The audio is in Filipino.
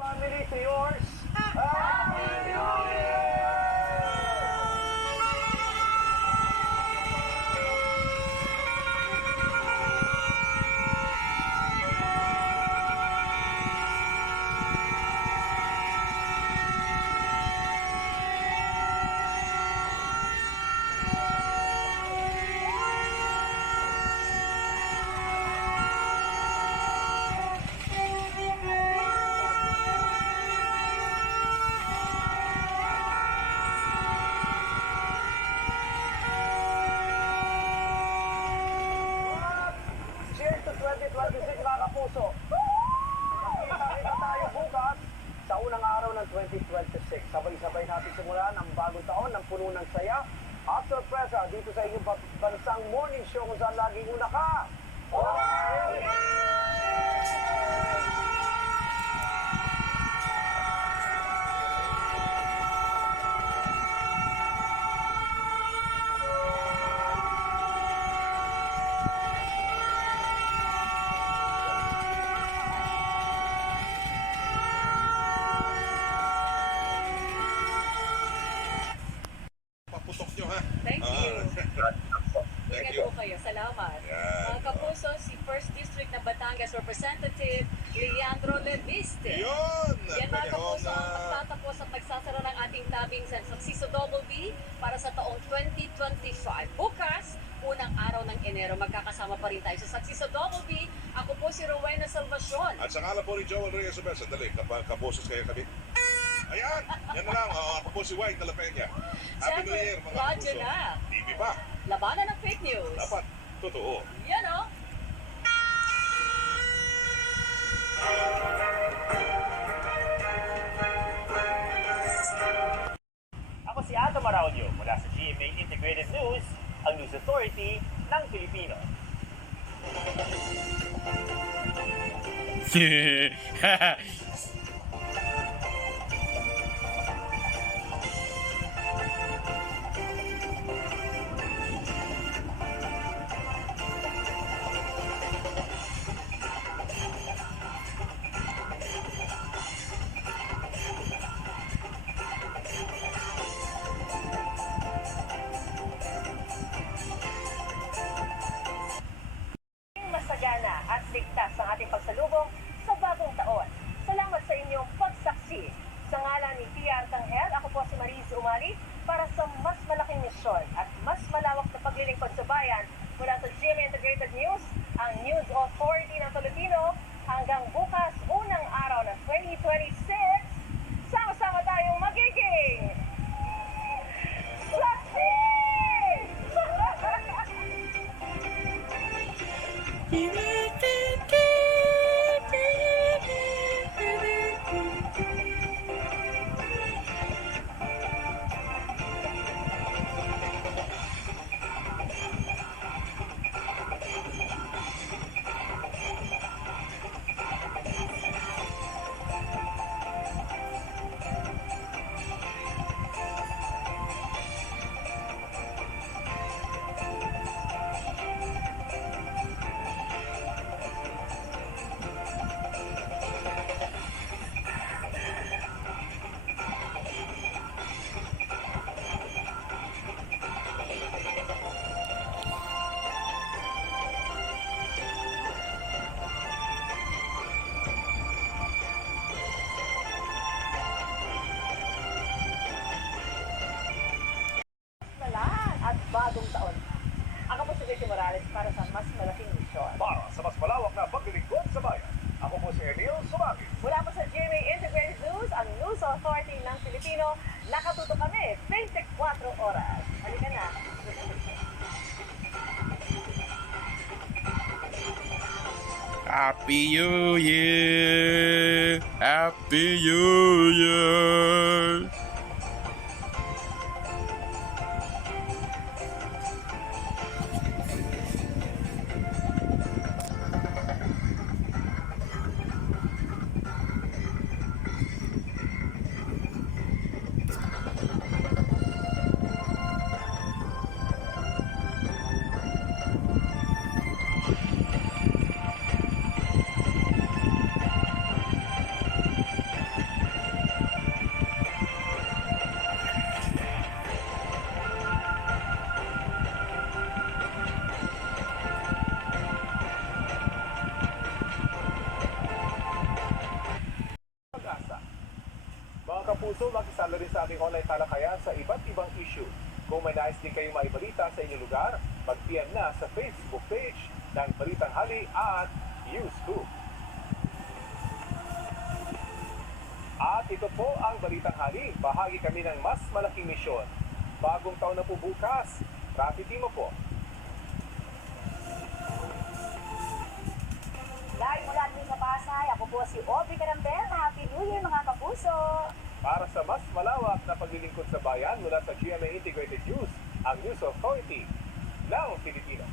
Family to yours. Happy New Year! Cheers to 2026 mga kapuso! Nakita tayo bukas sa unang araw ng 2026. Sabay-sabay natin simulan ang bagong taon ng puno ng saya at sorpresa dito sa inyong bansang morning show kung saan laging una ka. Paputok nyo ha. Thank you. Thank Ingat you. po kayo. Salamat. Yan. Mga kapuso, si 1st District ng Batangas Representative Leandro Leviste. Yun! Yan mga Panahon kapuso ang magtatapos at magsasara ng ating tabing sa Saksiso Double B para sa taong 2025. Bukas, unang araw ng Enero, magkakasama pa rin tayo sa Saksiso Double B. Ako po si Rowena Salvacion. At sa ngalan po ni Joel Reyes Obes, sandali, kapusos kayo kami. Ayan! Yan na lang. Ako po si White Talapenya. Happy New Year mga radyo kapuso. na. TV pa. Labanan ng fake news. Dapat. Totoo. Yan o. Ako si Ato Maraulio mula sa GMA Integrated News, ang News Authority ng Pilipino. Masagana at ligtas ang ating pagsalubong sa bagong taon. Salamat sa inyong pagsaksi. Sa ngalan ni Pia Arcangel, ako po si Mariz Umali para sa mas malaking misyon at mas malawak na paglilingkod sa bayan mula sa GMA Integrated News, ang News Authority ng Filipino. Hanggang bukas, unang araw ng 2026, sama-sama tayong magiging saksi! At bagong taon. Ako po si Vicky Morales para sa mas malaking misyon. Para sa mas malawak na paglilingkod sa bayan, ako po si Emil Sumagi. Mula po sa GMA Integrated News, ang News Authority ng Pilipino, nakatuto kami 24 oras. Halika na. Happy New Year! Happy New Year! kapuso, makisala rin sa ating online talakayan sa iba't ibang issue. Kung may nais din kayong maibalita sa inyong lugar, mag-PM na sa Facebook page ng Balitang Hali at Newscoop. At ito po ang Balitang Hali. Bahagi kami ng mas malaking misyon. Bagong taon na po bukas. Rafi Timo po. Live mula din sa Pasay, ako po si Aubrey Carambel. Happy New Year mga kapuso! Para sa mas malawak na paglilingkod sa bayan mula sa GMA Integrated News, ang News Authority ng Pilipino.